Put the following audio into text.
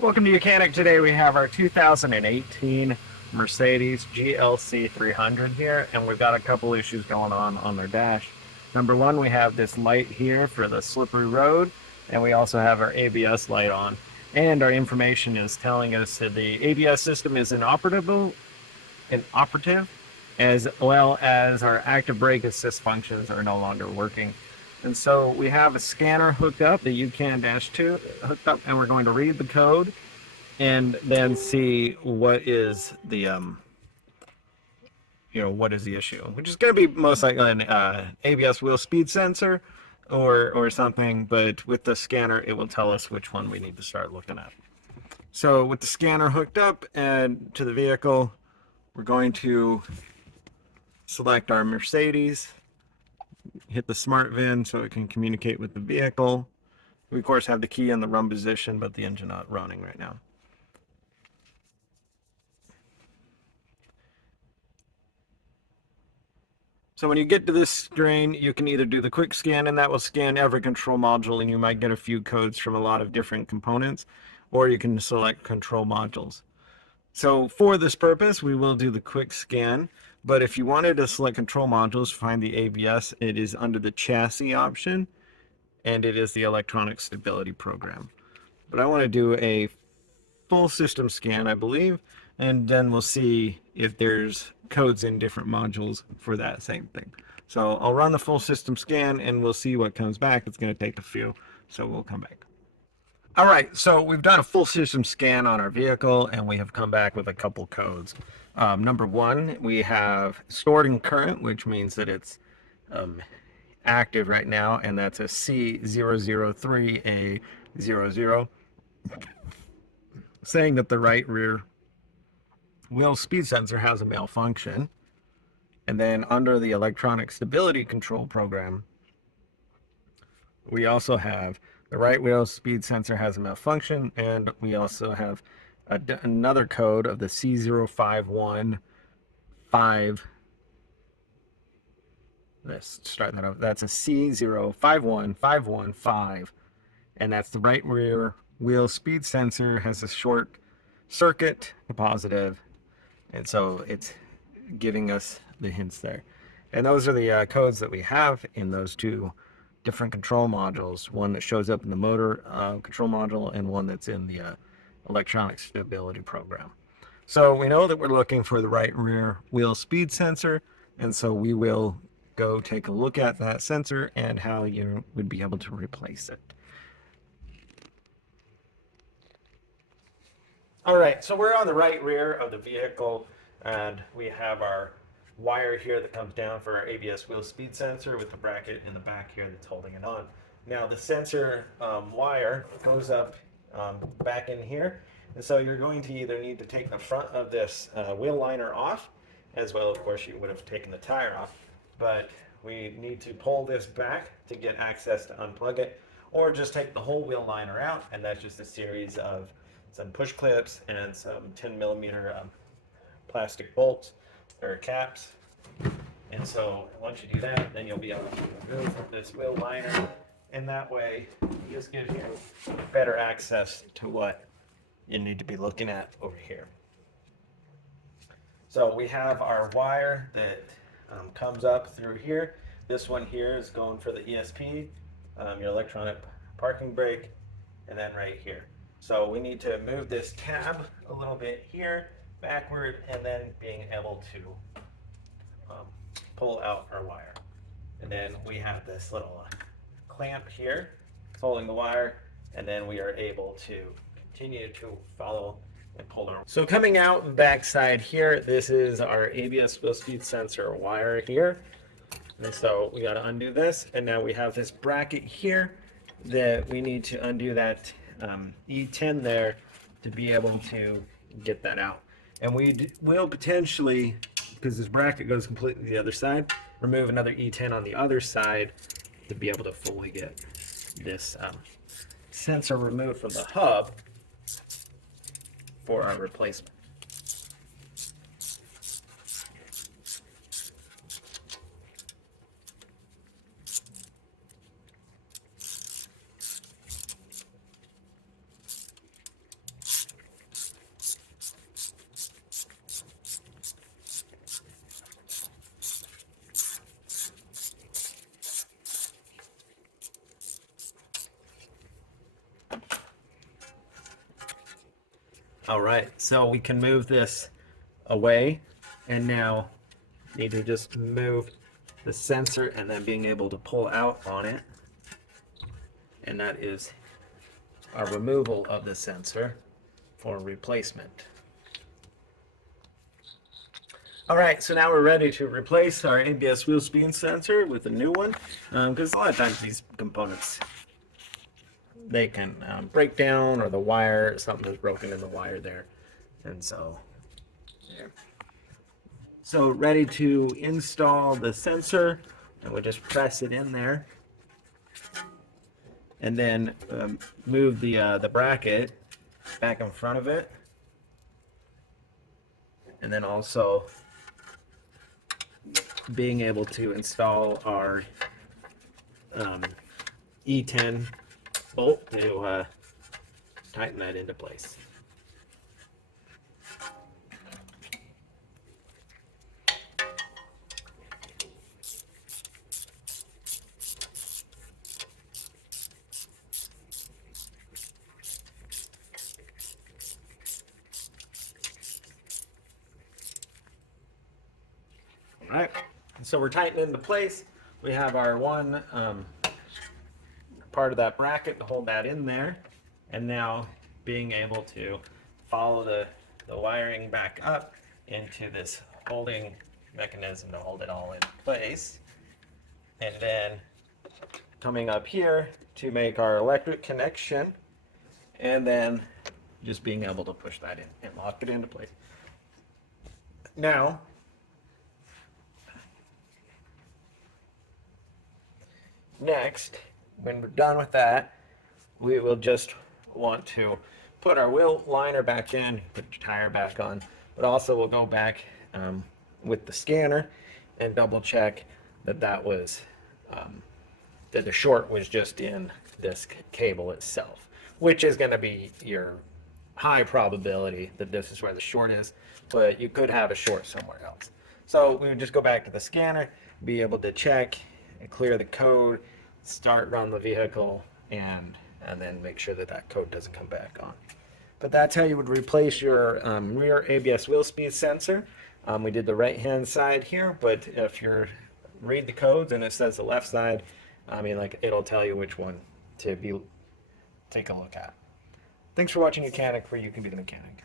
Welcome to Mechanic. Today we have our 2018 Mercedes GLC 300 here, and we've got a couple issues going on their dash. Number one, we have this light here for the slippery road, and we also have our ABS light on. And our information is telling us that the ABS system is inoperative, as well as our active brake assist functions are no longer working. And so we have a scanner hooked up, the UCAN-2 hooked up, and we're going to read the code and then see what is the what is the issue, which is going to be most likely an ABS wheel speed sensor or something, but with the scanner it will tell us which one we need to start looking at. So with the scanner hooked up and to the vehicle, we're going to select our Mercedes, hit the smart VIN so it can communicate with the vehicle. We of course have the key in the run position, but the engine not running right now. So when you get to this screen, you can either do the quick scan, and that will scan every control module, and you might get a few codes from a lot of different components, or you can select control modules. So for this purpose, we will do the quick scan, but if you wanted to select control modules, find the ABS, it is under the chassis option, and it is the electronic stability program. But I want to do a full system scan, I believe, and then we'll see if there's codes in different modules for that same thing. So I'll run the full system scan and we'll see what comes back. It's going to take a few, so we'll come back. All right, so we've done a full system scan on our vehicle and we have come back with a couple codes. Number one, we have stored in current, which means that it's active right now, and that's a C003A00, saying that the right rear wheel speed sensor has a malfunction. And then under the electronic stability control program, we also have the right wheel speed sensor has a malfunction, and we also have another code of the C0515. Let's start that up. That's a C051515, and that's the right rear wheel speed sensor has a short circuit positive, and so it's giving us the hints there. And those are the codes that we have in those two different control modules, one that shows up in the motor control module and one that's in the electronic stability program. So we know that we're looking for the right rear wheel speed sensor, and so we will go take a look at that sensor and how you would be able to replace it. All right, so we're on the right rear of the vehicle, and we have our wire here that comes down for our ABS wheel speed sensor with the bracket in the back here that's holding it on. Now the sensor wire goes up back in here, and so you're going to either need to take the front of this wheel liner off, as well, of course, you would have taken the tire off, but we need to pull this back to get access to unplug it, or just take the whole wheel liner out, and that's just a series of some push clips and some 10mm plastic bolts or caps. And so once you do that, then you'll be able to remove this wheel liner, and that way this gives you better access to what you need to be looking at over here. So we have our wire that comes up through here. This one here is going for the ESP, your electronic parking brake, and then right here. So we need to move this tab a little bit here, backward, and then being able to pull out our wire. And then we have this little clamp here holding the wire, and then we are able to continue to follow and pull it. So coming out the back side here, this is our ABS wheel speed sensor wire here. And so we got to undo this, and now we have this bracket here that we need to undo that E10 there to be able to get that out. And we will potentially, because this bracket goes completely to the other side, remove another E10 on the other side to be able to fully get this sensor removed from the hub for our replacement. All right, so we can move this away, and now need to just move the sensor and then being able to pull out on it. And that is our removal of the sensor for replacement. All right, so now we're ready to replace our ABS wheel speed sensor with a new one, because a lot of times these components, they can break down, or the wire, something is broken in the wire there. And so, there. So ready to install the sensor, and we'll just press it in there. And then move the bracket back in front of it. And then also being able to install our E10 bolt to tighten that into place. All right, so we're tightening into place. We have our one part of that bracket to hold that in there, and now being able to follow the wiring back up into this holding mechanism to hold it all in place, and then coming up here to make our electric connection, and then just being able to push that in and lock it into place. Now next, when we're done with that, we will just want to put our wheel liner back in, put your tire back on, but also we'll go back with the scanner and double check that that was that the short was just in this cable itself, which is going to be your high probability that this is where the short is, but you could have a short somewhere else. So we would just go back to the scanner, be able to check and clear the code, run the vehicle, and then make sure that that code doesn't come back on. But that's how you would replace your rear ABS wheel speed sensor. We did the right hand side here, but if you read the codes and it says the left side, I mean, like, it'll tell you which one to take a look at. Thanks for watching Mechanic, where you can be the mechanic.